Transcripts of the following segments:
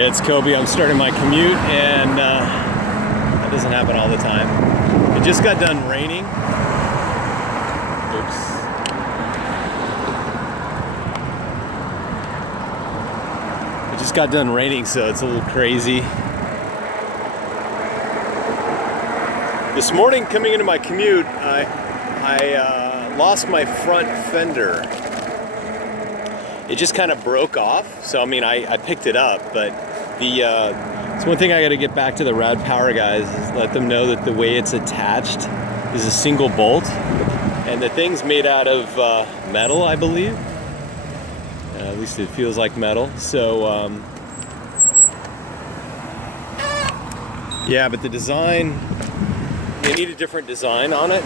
It's Kobe. I'm starting my commute, and that doesn't happen all the time. It just got done raining. Oops. It just got done raining, so it's a little crazy. This morning, coming into my commute, I lost my front fender. It just kind of broke off. So I mean, I picked it up, but it's one thing I got to get back to the Rad Power guys is let them know that the way it's attached is a single bolt, and the thing's made out of metal, I believe. At least it feels like metal. So yeah, but the design, they need a different design on it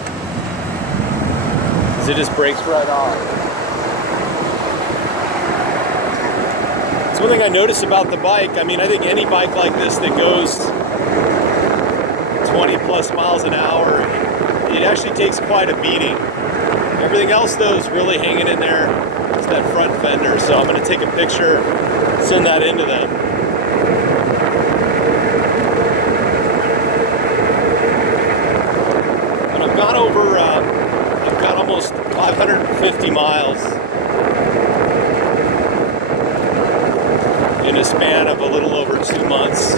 because it just breaks right off. One thing I notice about the bike, I mean, I think any bike like this that goes 20 plus miles an hour, it actually takes quite a beating. Everything else though is really hanging in there. It's that front fender, so I'm going to take a picture, send that into them. And I've got almost 550 miles in a span of a little over 2 months.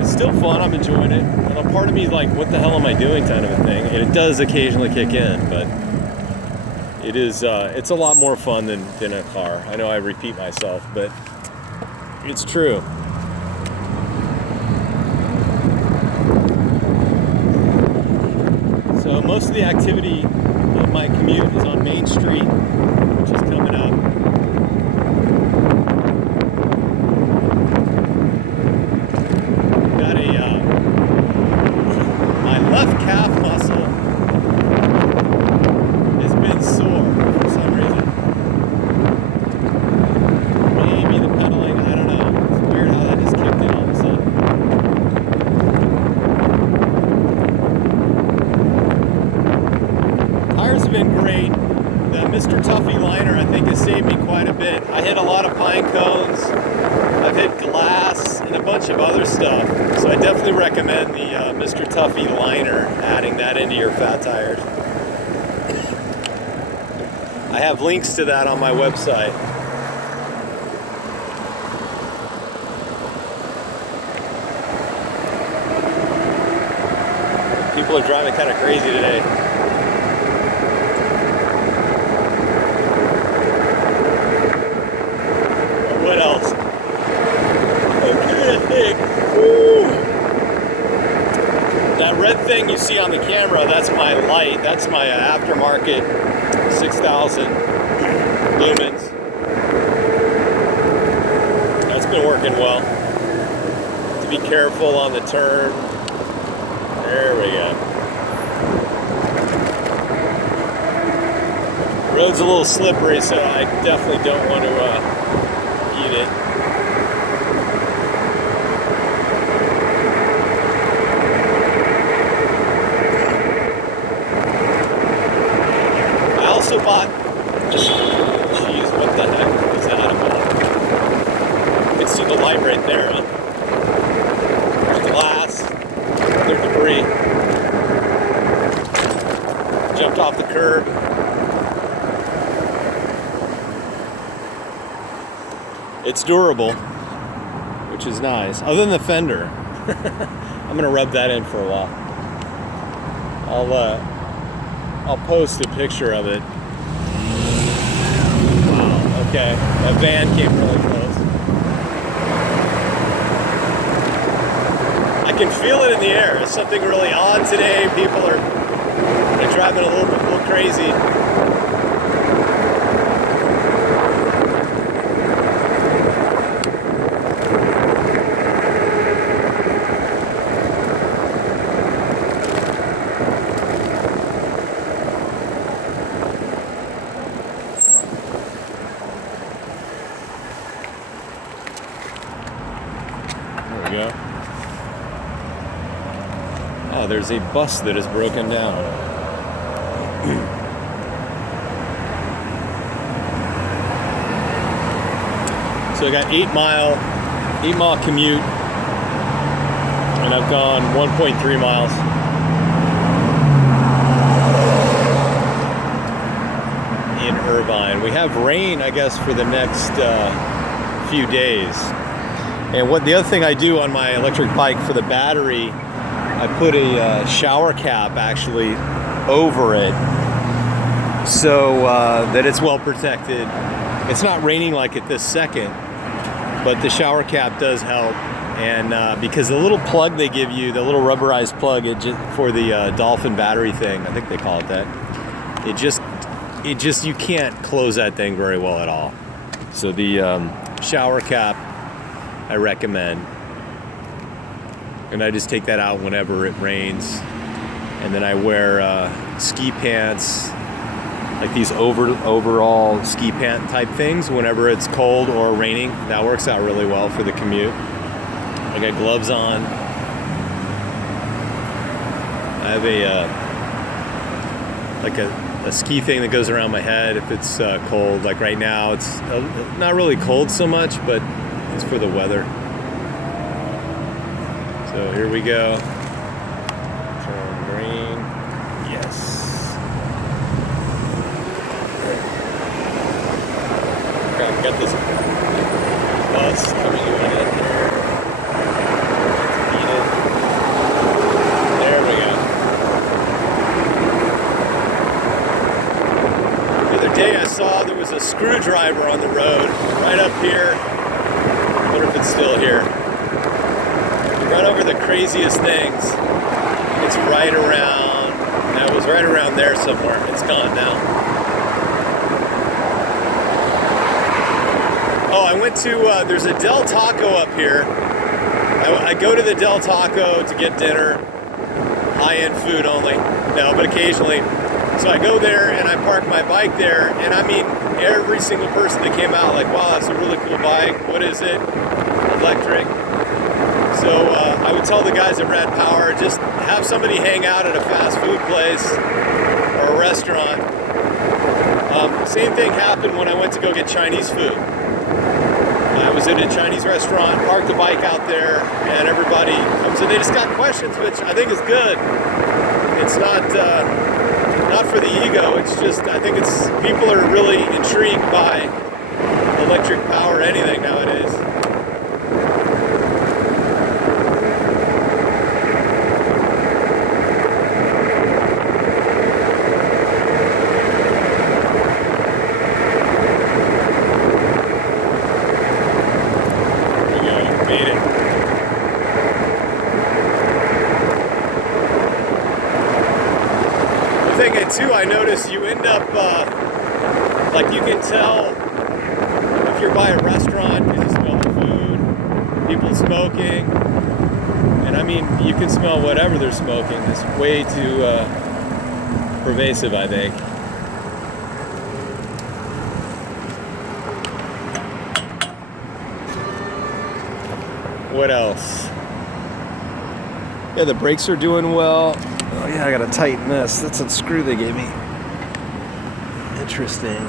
It's still fun, I'm enjoying it. And a part of me is like, what the hell am I doing kind of a thing. And it does occasionally kick in, but it is, it's a lot more fun than a car. I know I repeat myself, but it's true. So most of the activity of my commute is on Main Street, which is coming up. Got my left calf muscle has been sore for some reason. Maybe the pedaling, I don't know. It's weird how that just kicked in all of a sudden. Tires have been great. The Mr. Tuffy liner, I think, has saved me quite a bit. I hit a lot of pine cones. I've hit glass and a bunch of other stuff. So I definitely recommend the Mr. Tuffy liner, adding that into your fat tires. I have links to that on my website. People are driving kind of crazy today. What else? I'm trying to think. Woo. That red thing you see on the camera, that's my light. That's my aftermarket 6,000 lumens. That's been working well. To be careful on the turn. There we go. Road's a little slippery, so I definitely don't want to eat it. I also bought, jeez, what the heck is that about? You can see the light right there, huh? There's glass, there's debris. Jumped off the curb. It's durable, which is nice. Other than the fender, I'm gonna rub that in for a while. I'll post a picture of it. Wow. Okay, that van came really close. I can feel it in the air. It's something really odd today. People are driving a little crazy. There we go. Oh, there's a bus that is broken down. So I got 8-mile commute, and I've gone 1.3 miles. In Irvine. We have rain, I guess, for the next few days. And the other thing I do on my electric bike for the battery, I put a shower cap actually over it so that it's well protected. It's not raining like it this second, but the shower cap does help. And because the little plug they give you, the little rubberized plug for the Dolphin battery thing, I think they call it that, it just you can't close that thing very well at all. So the shower cap I recommend, and I just take that out whenever it rains, and then I wear ski pants, like these overall ski pant type things whenever it's cold or raining. That works out really well for the commute. I got gloves on. I have a ski thing that goes around my head if it's cold. Like right now, it's not really cold so much, but it's for the weather. So here we go. Turn green. Yes. Okay, I've got this bus coming in here. There we go. The other day I saw there was a screwdriver on the road right up here. I wonder if it's still here. We run over the craziest things. It's right around, it was right around there somewhere. It's gone now. Oh, I went to, there's a Del Taco up here. I go to the Del Taco to get dinner. High-end food only. No, but occasionally. So I go there and I park my bike there, and I mean, every single person that came out, like, wow, that's a really cool bike. What is it? Electric. So I would tell the guys at Rad Power, just have somebody hang out at a fast food place or a restaurant. Same thing happened when I went to go get Chinese food. I was at a Chinese restaurant, parked the bike out there, and everybody comes in. They just got questions, which I think is good. It's not for the ego. It's just, I think it's, people are really intrigued by electric power, anything nowadays. Too, I notice you end up, like you can tell if you're by a restaurant, you just smell the food, people smoking, and I mean, you can smell whatever they're smoking. It's way too pervasive, I think. What else? Yeah, the brakes are doing well. Oh yeah, I gotta tighten this. That's a screw they gave me. Interesting.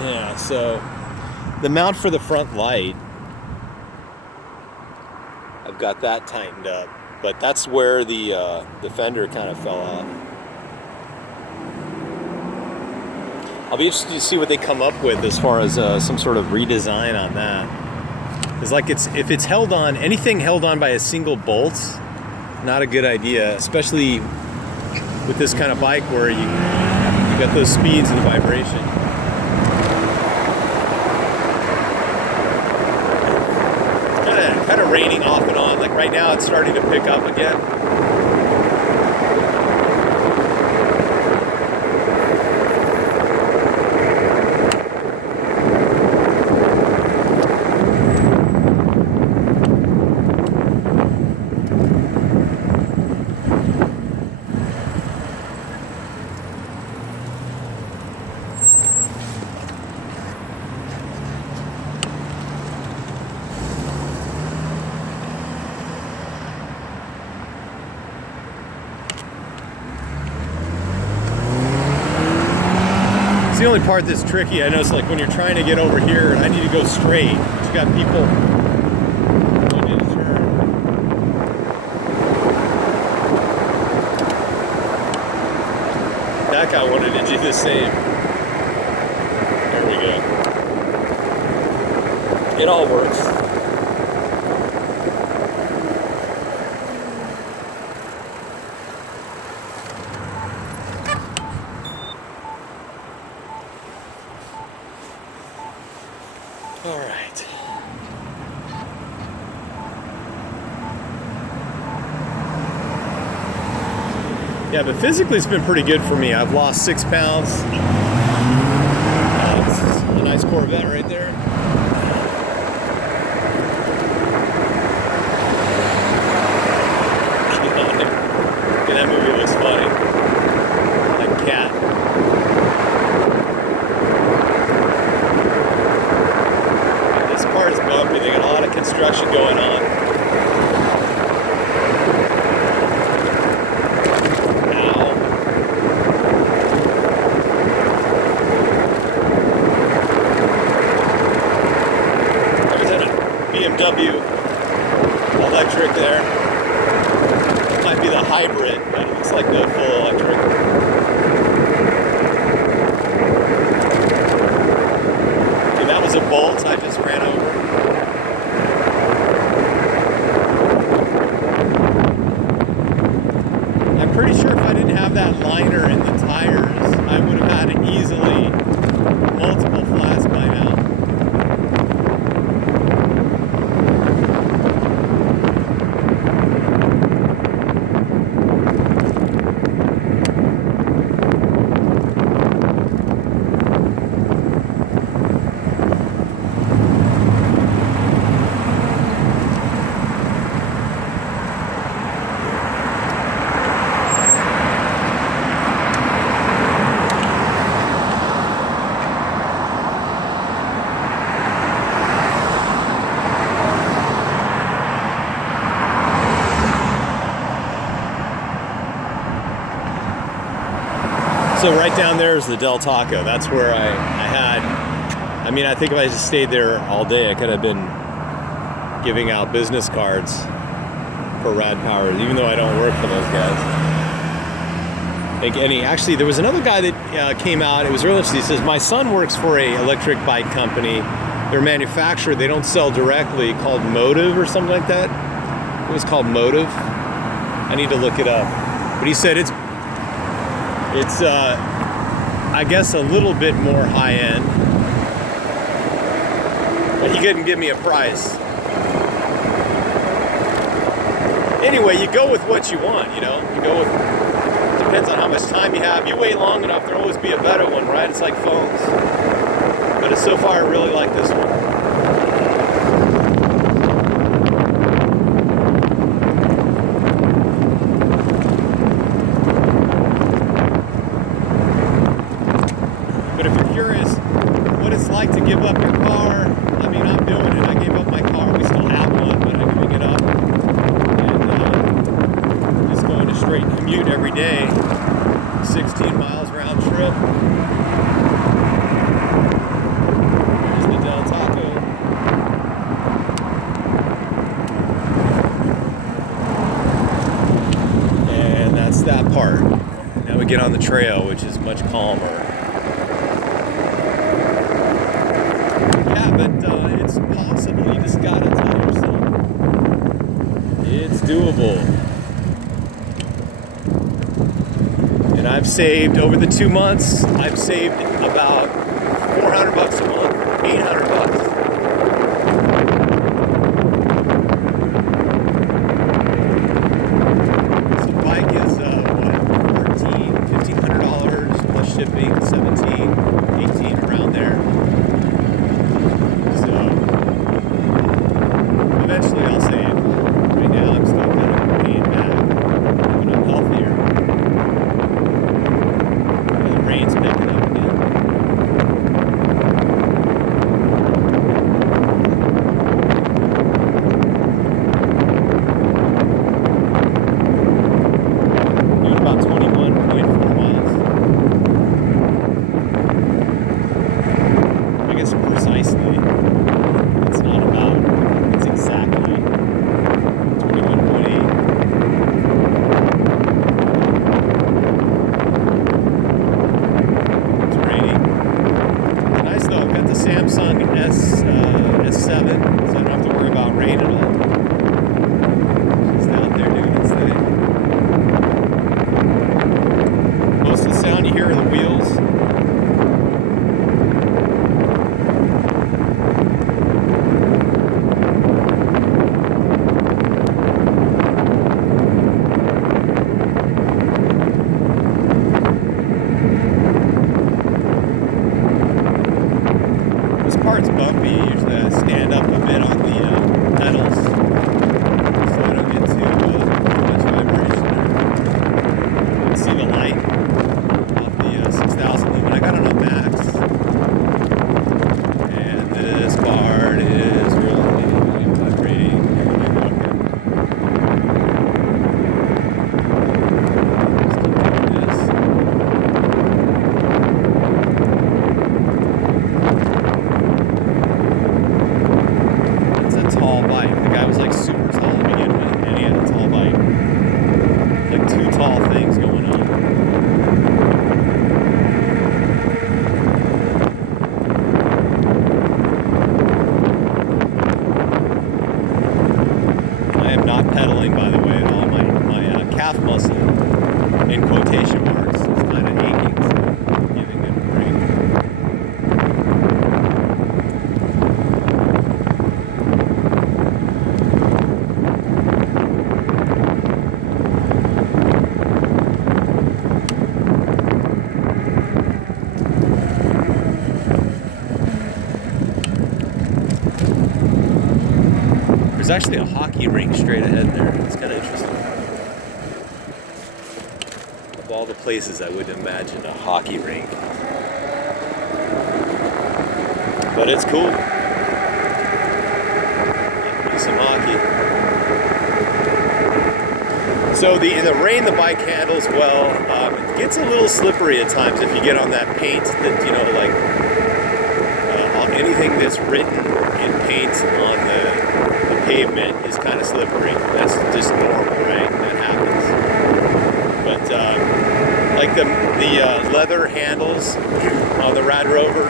Yeah, so the mount for the front light, I've got that tightened up, but that's where the fender kind of fell off. I'll be interested to see what they come up with as far as some sort of redesign on that. It's like if it's held on, anything held on by a single bolt, not a good idea, especially with this kind of bike where you got those speeds and the vibration. It's kind of raining off and on. Like right now, it's starting to pick up again. It's the only part that's tricky. I notice, like when you're trying to get over here, and I need to go straight. You got people wanting to turn. That guy wanted to do the same. There we go. It all works. All right. Yeah, but physically it's been pretty good for me. I've lost 6 pounds. This is a nice Corvette right there. Yeah, that movie looks funny. Like cat. This part is bumpy. They got a lot of construction going on. BMW electric there. It might be the hybrid, but it looks like the full electric. Okay, that was a Bolt I just ran over. I'm pretty sure if I didn't have that liner in the tires, I would have had easily multiple flats by now. So right down there is the Del Taco. That's where I had, I mean, I think if I just stayed there all day, I could have been giving out business cards for Rad Power, even though I don't work for those guys. Actually, there was another guy that came out, it was earlier, he says, my son works for a electric bike company. They're a manufacturer, they don't sell directly, called Motive or something like that. It was called Motive. I need to look it up. But he said it's I guess a little bit more high-end, but he couldn't give me a price. Anyway, you go with what you want, you know? You go with, depends on how much time you have. You wait long enough, there'll always be a better one, right? It's like phones. But so far, I really like this one. Like to give up your car. I mean, I'm doing it. I gave up my car. We still have one, but I'm giving it up. And just going a straight commute every day. 16 miles round trip. There's the Del Taco. And that's that part. Now we get on the trail, which is much calmer. But it's possible. You just gotta tell yourself it's doable. And I've saved over the 2 months. I've saved about $400 a month, $800. So bike is $1,500 plus shipping, $17, $18 around there. Eventually I'll save. Right now I'm still kind of paying back, but I'm healthier. And the rain's picking up again. Samsung S7, so I don't have to worry about rain at all. Just out there doing its thing. Most of the sound you hear are the wheels. It's bumpy. Usually I stand up a bit on the pedals so I don't get too much vibration. You can see the light off the 6000 lumen. I got it on max. And this part is really vibrating. Tall bike. The guy was like super tall to begin with, and he had a tall bike. Like two tall things going on. I am not pedaling, by the way, at all. My calf muscle, in quotation marks, is kind of aching, so I'm giving it a break. There's actually a hockey rink straight ahead there. It's kind of interesting. Of all the places I would imagine a hockey rink. But it's cool. Do some hockey. So in the rain, the bike handles well. It gets a little slippery at times if you get on that paint that, you know, like on anything that's written in paint on the pavement is kind of slippery. That's just normal, right? That happens. But like the leather handles on the Rad Rover,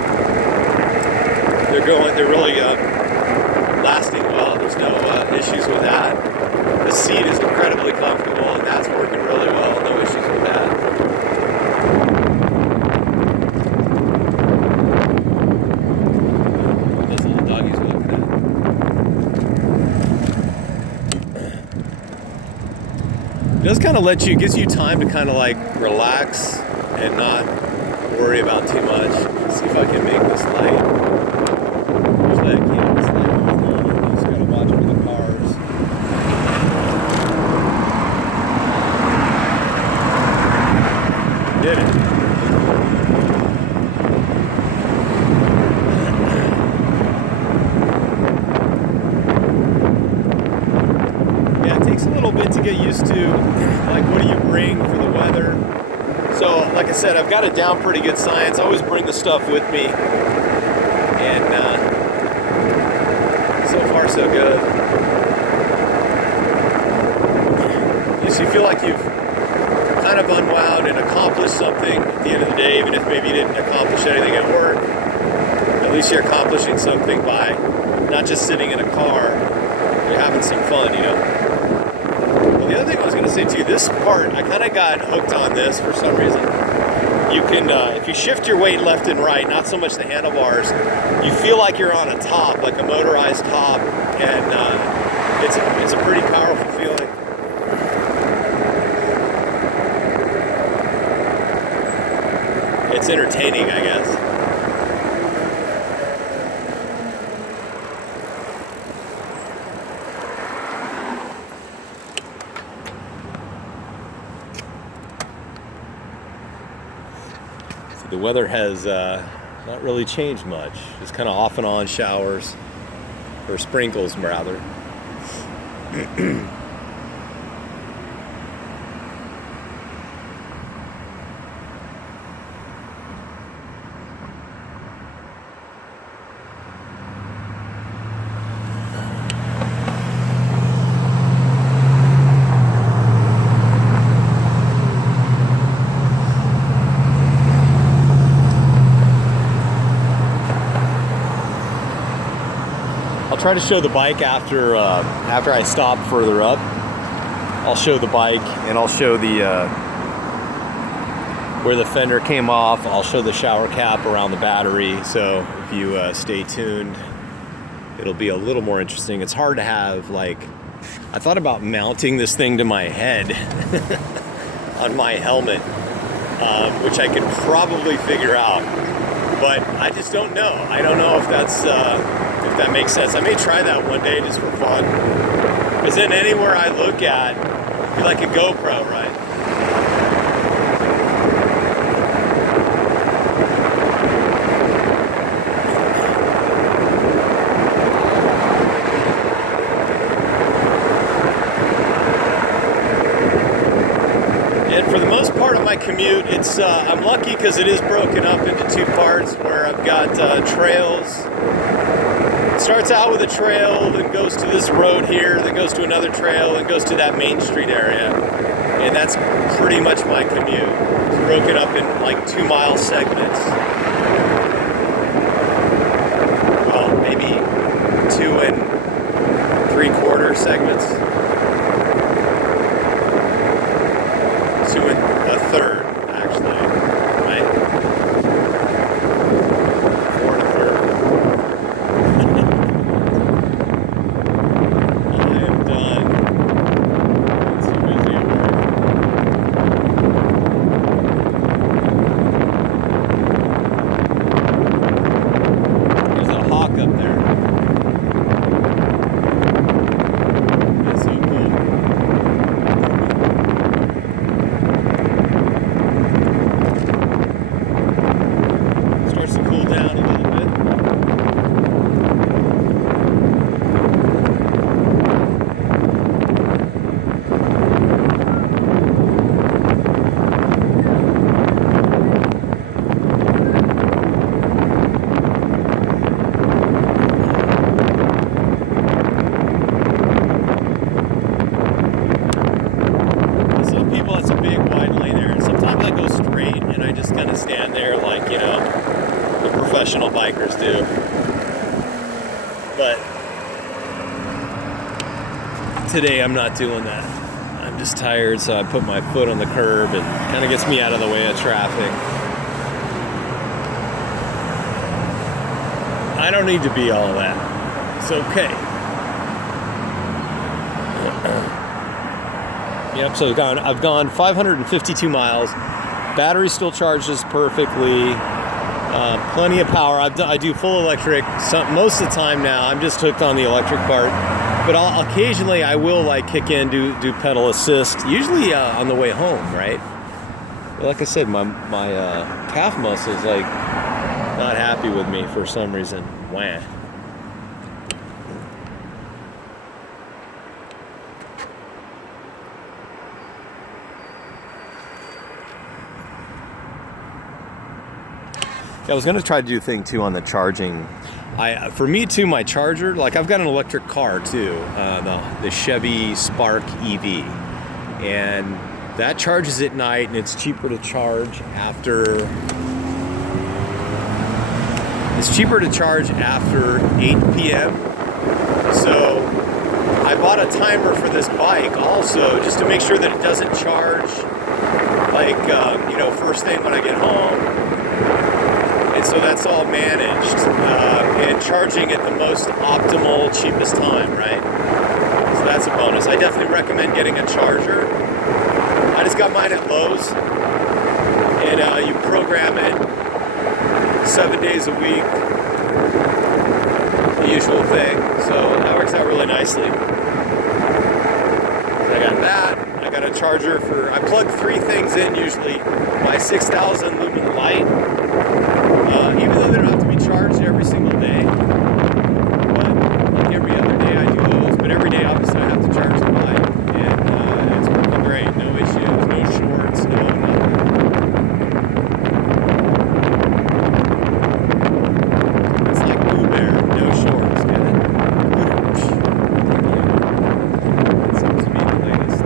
they're really lasting well. There's no issues with that. The seat is incredibly comfortable, and that's working really well. No issues with that. Those little doggies looking at. It does kind of gives you time to kind of like relax and not worry about too much. Let's see if I can make this light. Usually I can't. This light goes on. Just gotta watch for the cars. Did it. Takes a little bit to get used to, like, what do you bring for the weather. So like I said, I've got it down pretty good science. I always bring the stuff with me, and so far so good. You feel like you've kind of unwound and accomplished something at the end of the day, even if maybe you didn't accomplish anything at work. At least you're accomplishing something by not just sitting in a car. You're having some fun, you know. The other thing I was going to say too, this part, I kind of got hooked on this for some reason. You can, if you shift your weight left and right, not so much the handlebars, you feel like you're on a top, like a motorized top, and it's a pretty powerful feeling. It's entertaining, I guess. The weather has not really changed much. It's kind of off and on showers, or sprinkles rather. I'll try to show the bike after I stop further up. I'll show the bike, and I'll show the where the fender came off. I'll show the shower cap around the battery. So if you stay tuned, it'll be a little more interesting. It's hard to have, like, I thought about mounting this thing to my head on my helmet, which I could probably figure out, but I just don't know. I don't know if that's if that makes sense. I may try that one day just for fun. Because then anywhere I look at, it'd be like a GoPro, right? For the most part of my commute, it's I'm lucky because it is broken up into two parts where I've got trails. It starts out with a trail, then goes to this road here, then goes to another trail, then goes to that Main Street area. And that's pretty much my commute. It's broken up in like 2-mile segments. Well, maybe 2 3/4 segments. 2 1/3, actually, right? 4 1/3. I am done. I'm too busy at work. There's a hawk up there. That's so cool. Starts to cool down a little bit. Some people, it's a big wide lane there, and sometimes I go straight and I just kind of stand there like, you know, the professional bikers do. But today I'm not doing that. I'm just tired, so I put my foot on the curb and kind of gets me out of the way of traffic. I don't need to be all that. It's okay. Yep, so I've gone 552 miles. Battery still charges perfectly. Plenty of power. I do full electric most of the time now. I'm just hooked on the electric part. But occasionally I will like kick in, do pedal assist. Usually on the way home, right? But like I said, my calf muscle's like not happy with me for some reason. Wah. I was going to try to do a thing too on the charging. For me too, my charger, like I've got an electric car too, the Chevy Spark EV, and that charges at night, and it's cheaper to charge after 8 p.m. So I bought a timer for this bike also, just to make sure that it doesn't charge like first thing when I get home. And so that's all managed, and charging at the most optimal, cheapest time, right? So that's a bonus. I definitely recommend getting a charger. I just got mine at Lowe's, and you program it 7 days a week, the usual thing. So that works out really nicely. So I got that. I got a charger I plug 3 things in usually. My 6,000 lumen light. Even though they don't have to be charged every single day, but like every other day I do those, but every day obviously I have to charge the bike, and it's working great, no issues, no shorts, no nothing. It's like Boo Bear, no shorts, get it? That seems to be the latest.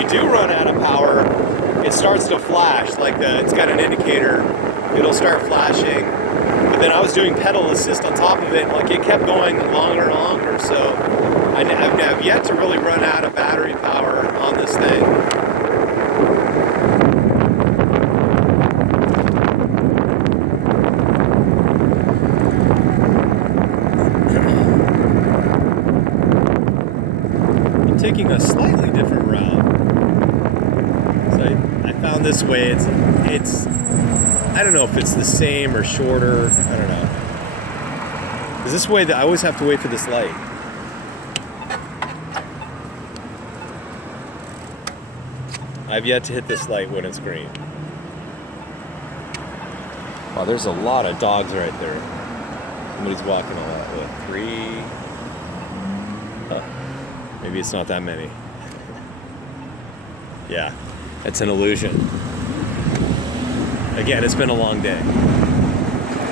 you do run out of power, it starts to flash, like it's got an indicator, it'll start flashing. But then I was doing pedal assist on top of it, and like it kept going longer and longer, so I've yet to really run out of battery power on this thing. I'm taking a slightly different route. So I found this way, it's I don't know if it's the same or shorter, I don't know. Because this way, I always have to wait for this light. I've yet to hit this light when it's green. Wow, there's a lot of dogs right there. Somebody's walking a lot. What, 3? Maybe it's not that many. Yeah, it's an illusion. Again, it's been a long day.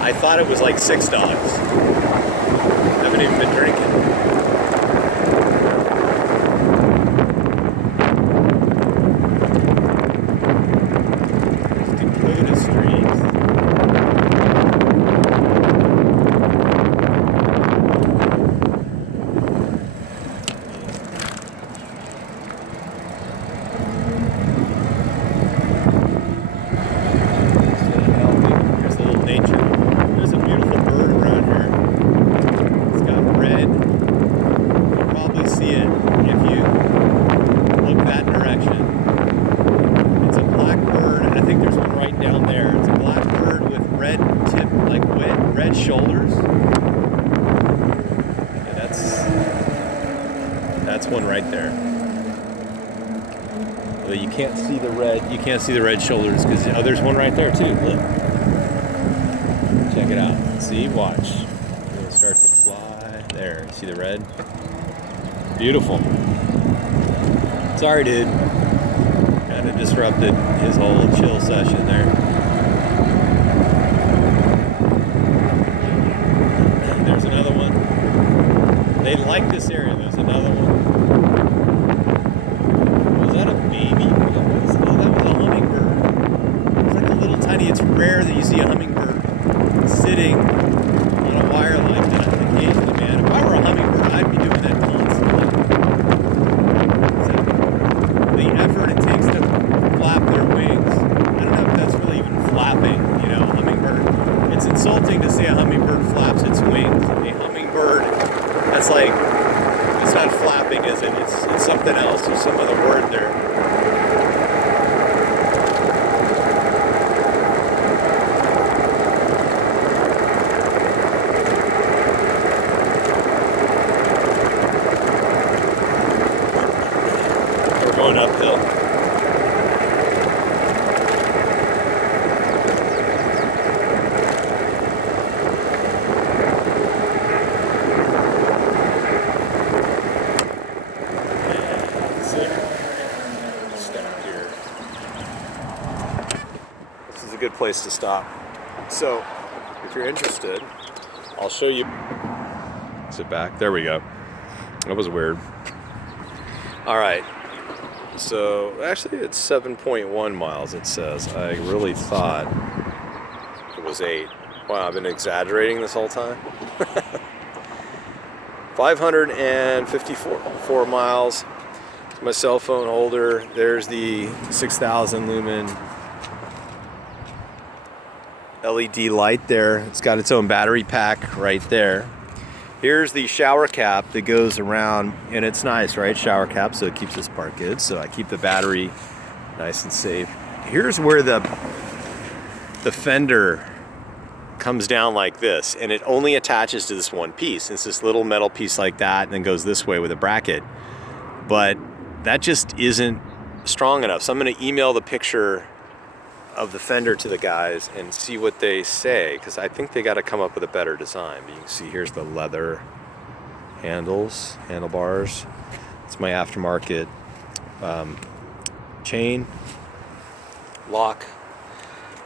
I thought it was like 6 dogs. Haven't even been drinking. Shoulders. Yeah, that's one right there. Well, you can't see the red shoulders because there's one right there too. Look, check it out. See, watch. It'll start to fly. There, see the red? Beautiful. Sorry, dude. Kind of disrupted his whole chill session there. There's another one. They like this area. There's another one. Was that a baby? Oh, that was a hummingbird. It's like a little tiny. It's rare that you see a hummingbird sitting on a wire like that. Occasionally, man. If I were a hummingbird, I'd be doing that constantly. So the effort it takes to flap their wings. I don't know if that's really even flapping. You know, hummingbird. It's insulting to say a hummingbird flaps its wings. A hummingbird, that's like, it's not flapping, is it? It's something else. There's some other word there. We're going uphill. Good place to stop. So if you're interested, I'll show you. Sit back. There we go. That was weird. All right. So actually it's 7.1 miles, it says. I really thought it was 8. Wow, I've been exaggerating this whole time. 554 miles. My cell phone holder. There's the 6,000 lumen LED light there. It's got its own battery pack right there. Here's the shower cap that goes around, and it's nice, right? Shower cap, so it keeps this part good. So I keep the battery nice and safe. Here's where the fender comes down like this, and it only attaches to this one piece. It's this little metal piece like that, and then goes this way with a bracket. But that just isn't strong enough. So I'm going to email the picture of the fender to the guys and see what they say, because I think they got to come up with a better design. But you can see here's the leather handlebars. It's my aftermarket chain lock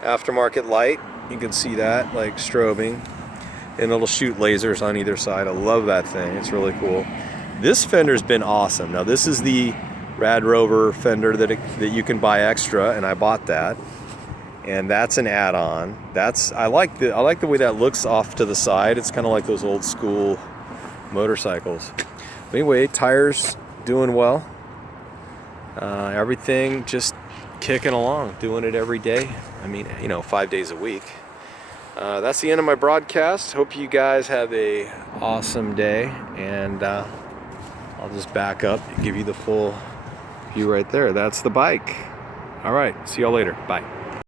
aftermarket light. You can see that like strobing, and it'll shoot lasers on either side. I love that thing. It's really cool. This fender's been awesome. Now this is the Rad Rover fender that you can buy extra, and I bought that. And that's an add-on. I like the way that looks off to the side. It's kind of like those old school motorcycles. But anyway, tires doing well. Everything just kicking along, doing it every day. I mean, 5 days a week. That's the end of my broadcast. Hope you guys have a awesome day, and I'll just back up and give you the full view right there. That's the bike. All right, see y'all later. Bye.